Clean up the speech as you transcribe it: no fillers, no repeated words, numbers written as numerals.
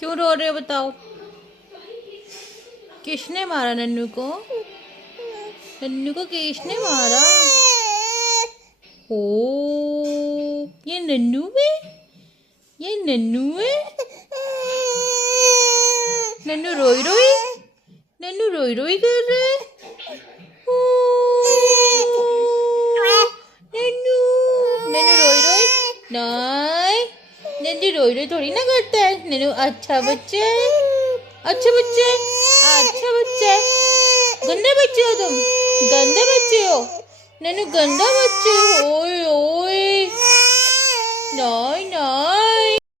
क्यों रो रहे हो बताओ? किसने मारा नन्नू को? नन्नू को किसने मारा? ओ, ये नन्नू है? ये नन्नू है? नन्नू रोई रोई, नन्नू रोई रोई कर रहा है। ओ, नन्नू, नन्नू रोई रोई नहीं, नन्नू रोई रोई थोड़ी ना करता है। नन्नू अच्छा बच्चा है, अच्छा बच्चा है, अच्छा बच्चा है। गंदे बच्चे हो तुम, गंदे बच्चे हो नन्नू, गंदा बच्चे हो। ओए ओए नहीं नहीं।